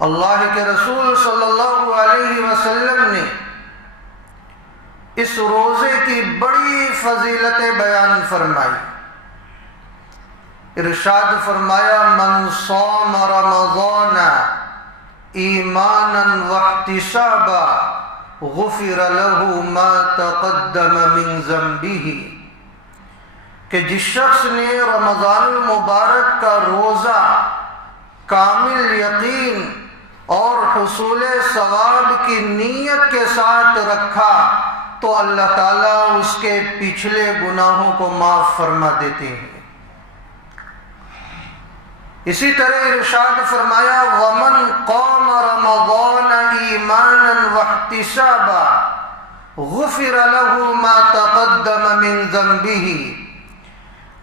اللہ کے رسول صلی اللہ علیہ وسلم نے اس روزے کی بڑی فضیلتیں بیان فرمائی۔ ارشاد فرمایا من صام رمضان ایمانا واحتسابا غفر له ما تقدم من ذنبه، کہ جس شخص نے رمضان المبارک کا روزہ کامل یقین اور حصول ثواب کی نیت کے ساتھ رکھا تو اللہ تعالیٰ اس کے پچھلے گناہوں کو معاف فرما دیتے ہیں۔ اسی طرح ارشاد فرمایا وَمَنْ قَامَ رَمَضَانَ إِيمَانًا وَاحْتِسَابًا غُفِرَ لَهُ مَا تَقَدَّمَ مِنْ ذَنْبِهِ،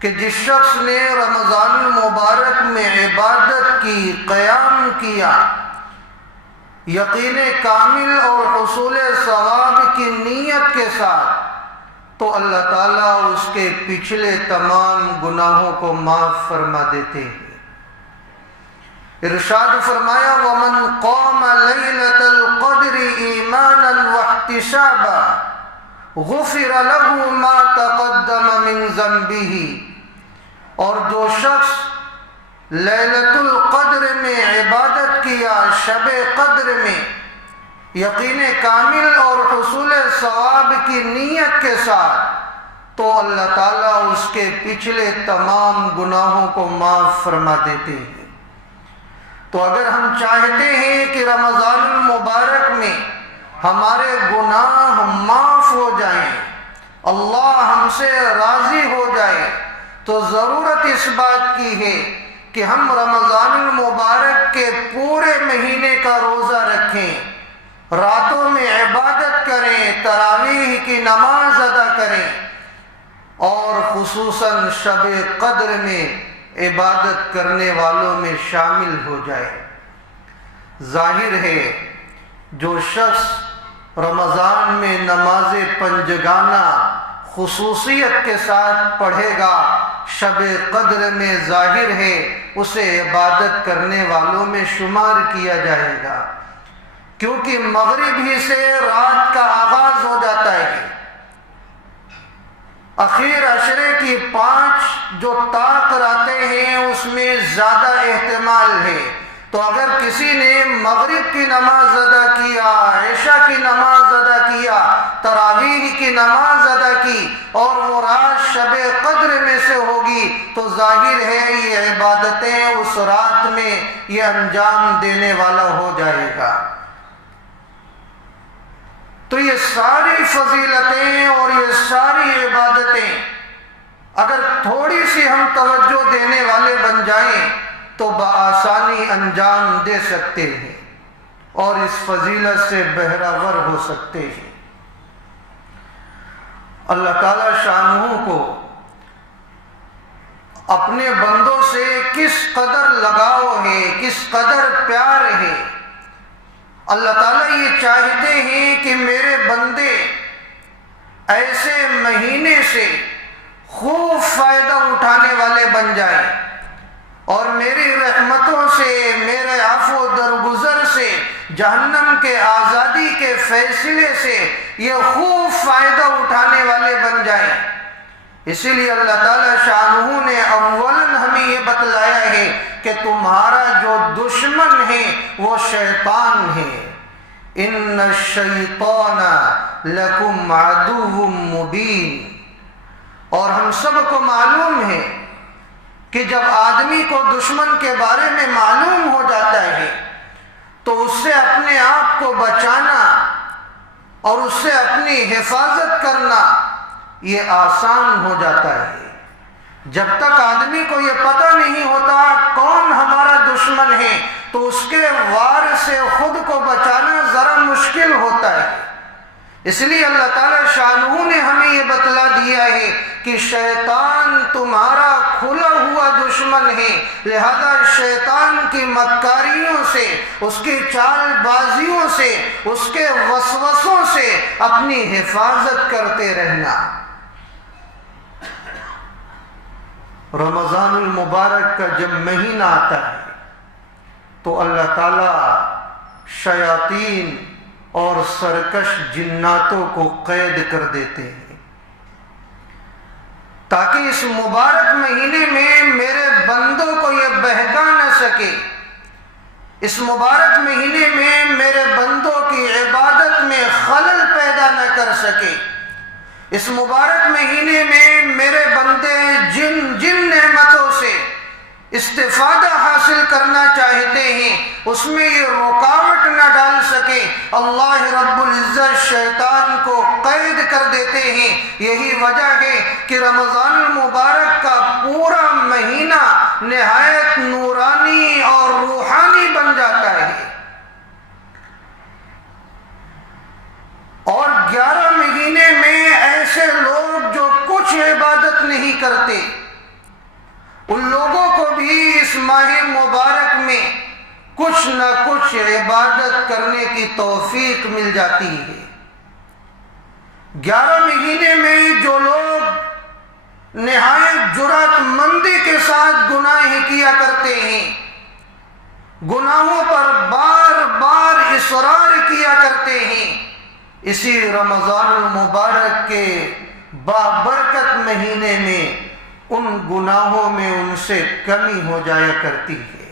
کہ جس شخص نے رمضان المبارک میں عبادت کی، قیام کیا، یقین کامل اور حصول ثواب کی نیت کے ساتھ، تو اللہ تعالیٰ اس کے پچھلے تمام گناہوں کو معاف فرما دیتے ہیں۔ ارشاد فرمایا وَمَنْ قَامَ لَيْلَةَ الْقَدْرِ إِيمَانًا وَاحْتِسَابًا غُفِرَ لَهُ مَا تَقَدَّمَ مِنْ ذَنْبِهِ، اور جو شخص لیلۃ القدر میں عبادت کیا، شب قدر میں یقین کامل اور حصول ثواب کی نیت کے ساتھ، تو اللہ تعالیٰ اس کے پچھلے تمام گناہوں کو معاف فرما دیتے ہیں۔ تو اگر ہم چاہتے ہیں کہ رمضان المبارک میں ہمارے گناہ معاف ہو جائیں، اللہ ہم سے راضی ہو جائے، تو ضرورت اس بات کی ہے کہ ہم رمضان المبارک کے پورے مہینے کا روزہ رکھیں، راتوں میں عبادت کریں، تراویح کی نماز ادا کریں، اور خصوصاً شب قدر میں عبادت کرنے والوں میں شامل ہو جائے۔ ظاہر ہے جو شخص رمضان میں نماز پنجگانہ خصوصیت کے ساتھ پڑھے گا، شب قدر میں ظاہر ہے اسے عبادت کرنے والوں میں شمار کیا جائے گا، کیونکہ مغرب ہی سے رات کا آغاز ہو جاتا ہے۔ اخیر عشرے کی 5 جو طاق راتیں ہیں اس میں زیادہ احتمال ہے، تو اگر کسی نے مغرب کی نماز ادا کیا، عشاء کی نماز ادا کیا، تراویح کی نماز ادا کی، اور وہ رات شب قدر میں سے ہوگی، تو ظاہر ہے یہ عبادتیں اس رات میں یہ انجام دینے والا ہو جائے گا۔ تو یہ ساری فضیلتیں اور یہ ساری عبادتیں اگر تھوڑی سی ہم توجہ دینے والے بن جائیں تو بآسانی انجام دے سکتے ہیں اور اس فضیلت سے بہرہور ہو سکتے ہیں۔ اللہ تعالیٰ شانہ کو اپنے بندوں سے کس قدر لگاؤ ہے، کس قدر پیار ہے۔ اللہ تعالیٰ یہ چاہتے ہیں کہ میرے بندے ایسے مہینے سے خوب فائدہ اٹھانے والے بن جائیں، اور میری رحمتوں سے، میرے عفو و درگزر سے، جہنم کے آزادی کے فیصلے سے یہ خوب فائدہ اٹھانے والے بن جائیں۔ اسی لیے اللہ تعالیٰ شانہ نے اولاً ہمیں یہ بتلایا ہے کہ تمہارا جو دشمن ہے وہ شیطان ہے۔ ان الشیطان لکم عدو مبین۔ اور ہم سب کو معلوم ہے کہ جب آدمی کو دشمن کے بارے میں معلوم ہو جاتا ہے تو اس سے اپنے آپ کو بچانا اور اس سے اپنی حفاظت کرنا یہ آسان ہو جاتا ہے۔ جب تک آدمی کو یہ پتہ نہیں ہوتا کون ہمارا دشمن ہے تو اس کے وار سے خود کو بچانا ذرا مشکل ہوتا ہے۔ اس لیے اللہ تعالیٰ شانہ نے ہمیں یہ بتلا دیا ہے کہ شیطان تمہارا کھلا ہوا دشمن ہے، لہذا شیطان کی مکاریوں سے، اس کی چال بازیوں سے، اس کے وسوسوں سے اپنی حفاظت کرتے رہنا۔ رمضان المبارک کا جب مہینہ آتا ہے تو اللہ تعالیٰ شیاطین اور سرکش جناتوں کو قید کر دیتے ہیں تاکہ اس مبارک مہینے میں میرے بندوں کو یہ بہکا نہ سکے، اس مبارک مہینے میں میرے بندوں کی عبادت میں خلل پیدا نہ کر سکے، اس مبارک مہینے میں میرے بندے جن نعمتوں سے استفادہ حاصل کرنا چاہتے ہیں اس میں یہ رکاوٹ نہ ڈال سکے، اللہ رب العزت شیطان کو قید کر دیتے ہیں۔ یہی وجہ ہے کہ رمضان المبارک کا پورا مہینہ نہایت نورانی اور روحانی بن جاتا ہے، اور 11 مہینے میں ایسے لوگ جو کچھ عبادت نہیں کرتے، ان لوگوں کو بھی اس ماہ مبارک میں کچھ نہ کچھ عبادت کرنے کی توفیق مل جاتی ہے۔ 11 مہینے میں جو لوگ نہایت جرات مندی کے ساتھ گناہ کیا کرتے ہیں، گناہوں پر بار بار اصرار کیا کرتے ہیں، اسی رمضان المبارک کے بابرکت مہینے میں ان گناہوں میں ان سے کمی ہو جایا کرتی ہے۔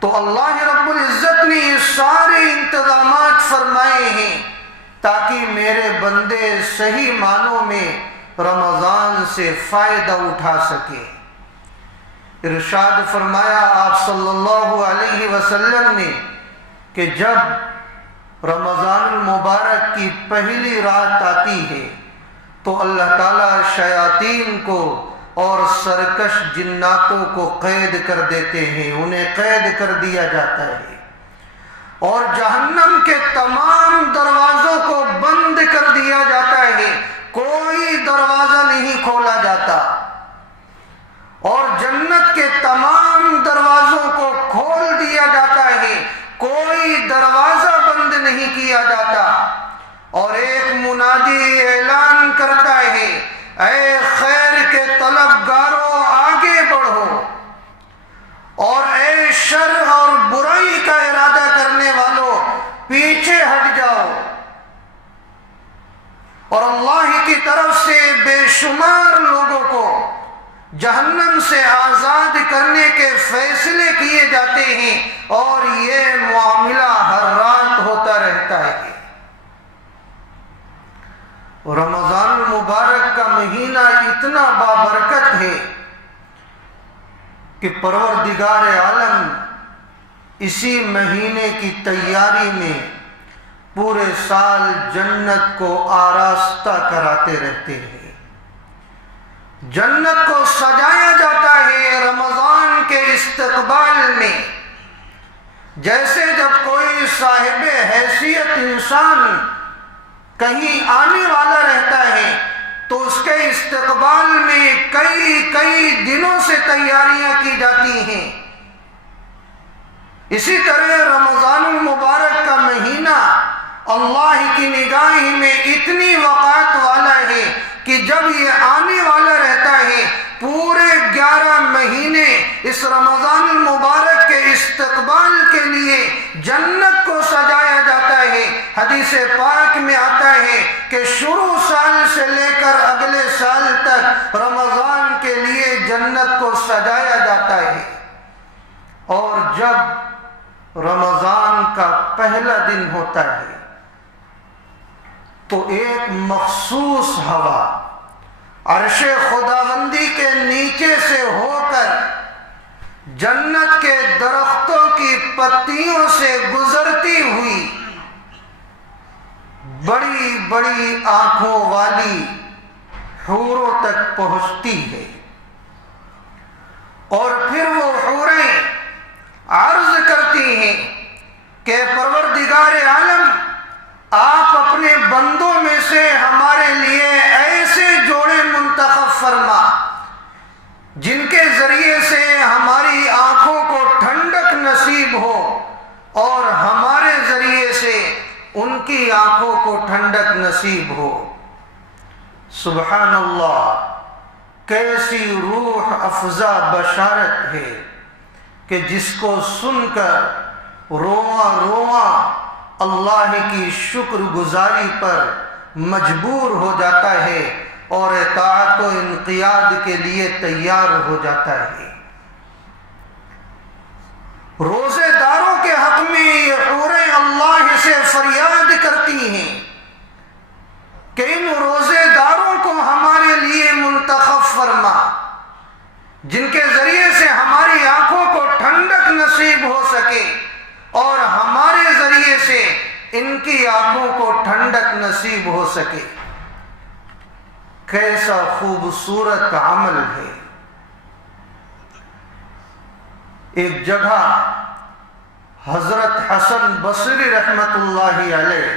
تو اللہ رب العزت نے یہ سارے انتظامات فرمائے ہیں تاکہ میرے بندے صحیح معنوں میں رمضان سے فائدہ اٹھا سکیں۔ ارشاد فرمایا آپ صلی اللہ علیہ وسلم نے کہ جب رمضان المبارک کی پہلی رات آتی ہے تو اللہ تعالیٰ شیاطین کو اور سرکش جناتوں کو قید کر دیتے ہیں، انہیں قید کر دیا جاتا ہے، اور جہنم کے تمام دروازوں کو بند کر دیا جاتا ہے، کوئی دروازہ نہیں کھولا جاتا، اور جنت کے تمام دروازوں کو کھول دیا جاتا ہے، کوئی دروازہ بند نہیں کیا جاتا، اور ایک منادی اعلان کرتا ہے، اے خیر کے طلبگاروں آگے بڑھو، اور اے شر اور برائی کا ارادہ کرنے والوں پیچھے ہٹ جاؤ۔ اور اللہ کی طرف سے بے شمار لوگوں کو جہنم سے آزاد کرنے کے فیصلے کیے جاتے ہیں، اور یہ معاملہ ہر رات ہوتا رہتا ہے۔ رمضان المبارک کا مہینہ اتنا بابرکت ہے کہ پروردگار عالم اسی مہینے کی تیاری میں پورے سال جنت کو آراستہ کراتے رہتے ہیں، جنت کو سجایا جاتا ہے رمضان کے استقبال میں۔ جیسے جب کوئی صاحب حیثیت انسان کہیں آنے والا رہتا ہے تو اس کے استقبال میں کئی دنوں سے تیاریاں کی جاتی ہیں، اسی طرح رمضان المبارک کا مہینہ اللہ کی نگاہ میں اتنی وقات والا ہے کہ جب یہ آنے والا رہتا ہے پورے 11 مہینے اس رمضان المبارک کے استقبال کے لیے جنت کو سجایا جاتا ہے۔ حدیث پاک میں آتا ہے کہ شروع سال سے لے کر اگلے سال تک رمضان کے لیے جنت کو سجایا جاتا ہے، اور جب رمضان کا پہلا دن ہوتا ہے تو ایک مخصوص ہوا عرش خداوندی کے نیچے سے ہو کر جنت کے درختوں کی پتیوں سے گزرتی ہوئی بڑی بڑی آنکھوں والی حوروں تک پہنچتی ہے، اور پھر وہ حوریں عرض کرتی ہیں کہ پروردگار عالم آپ اپنے بندوں میں سے ہمارے لیے ایسے جوڑے منتخب فرما جن کے ذریعے سے ہماری آنکھوں کو ٹھنڈک نصیب ہو، اور ہمارے ذریعے سے ان کی آنکھوں کو ٹھنڈک نصیب ہو۔ سبحان اللہ، کیسی روح افزا بشارت ہے کہ جس کو سن کر رواں رواں اللہ کی شکر گزاری پر مجبور ہو جاتا ہے اور اطاعت و انقیاد کے لیے تیار ہو جاتا ہے۔ روزے داروں کے حق میں یہ حوریں اللہ سے فریاد کرتی ہیں کہ ان روزے داروں کو ہمارے لیے منتخب فرما، جن کے ذریعے سے ہماری آنکھوں کو ٹھنڈک نصیب ہو سکے اور ہمارے ذریعے سے ان کی آنکھوں کو ٹھنڈک نصیب ہو سکے۔ کیسا خوبصورت عمل ہے۔ ایک جگہ حضرت حسن بصری رحمت اللہ علیہ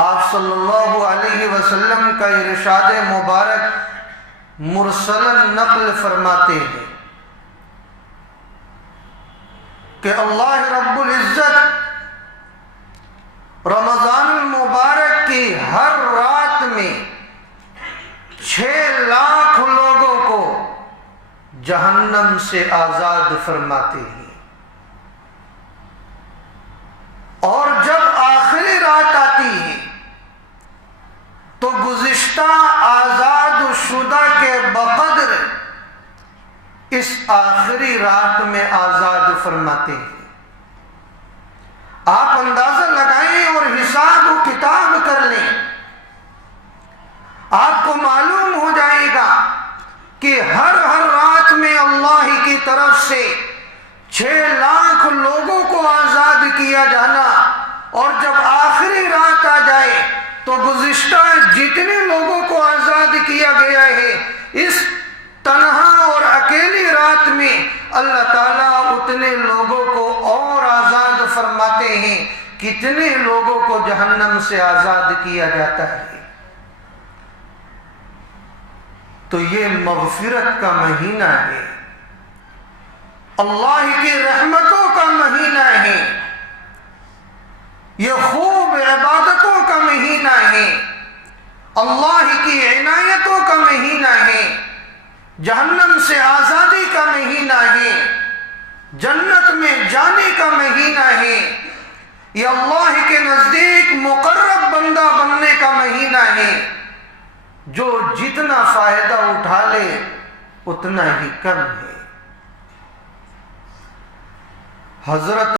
آپ صلی اللہ علیہ وسلم کا ارشاد مبارک مرسلاً نقل فرماتے ہیں کہ اللہ رب العزت رمضان المبارک کی ہر رات میں 6 لاکھ لوگوں کو جہنم سے آزاد فرماتے ہیں، اور جب آخری رات آتی ہے تو گزشتہ آزاد شدہ کے بقدر اس آخری رات میں آزاد فرماتے ہیں۔ آپ اندازہ لگائیں اور حساب و کتاب کر لیں، آپ کو معلوم ہو جائے گا کہ ہر رات میں اللہ کی طرف سے 6 لاکھ لوگوں کو آزاد کیا جانا، اور جب آخری رات آ جائے تو گزشتہ جتنے لوگوں کو آزاد کیا گیا ہے اس تنہا اور اکیلی رات میں اللہ تعالیٰ اتنے لوگوں کو اور آزاد فرماتے ہیں کتنے لوگوں کو جہنم سے آزاد کیا جاتا ہے۔ تو یہ مغفرت کا مہینہ ہے، اللہ کی رحمتوں کا مہینہ ہے، یہ خوب عبادتوں کا مہینہ ہے، اللہ کی عنایتوں کا مہینہ ہے، جہنم سے آزادی کا مہینہ ہے، جنت میں جانے کا مہینہ ہے، یہ اللہ کے نزدیک مقرب بندہ بننے کا مہینہ ہے۔ جو جتنا فائدہ اٹھا لے اتنا ہی کم ہے۔ حضرت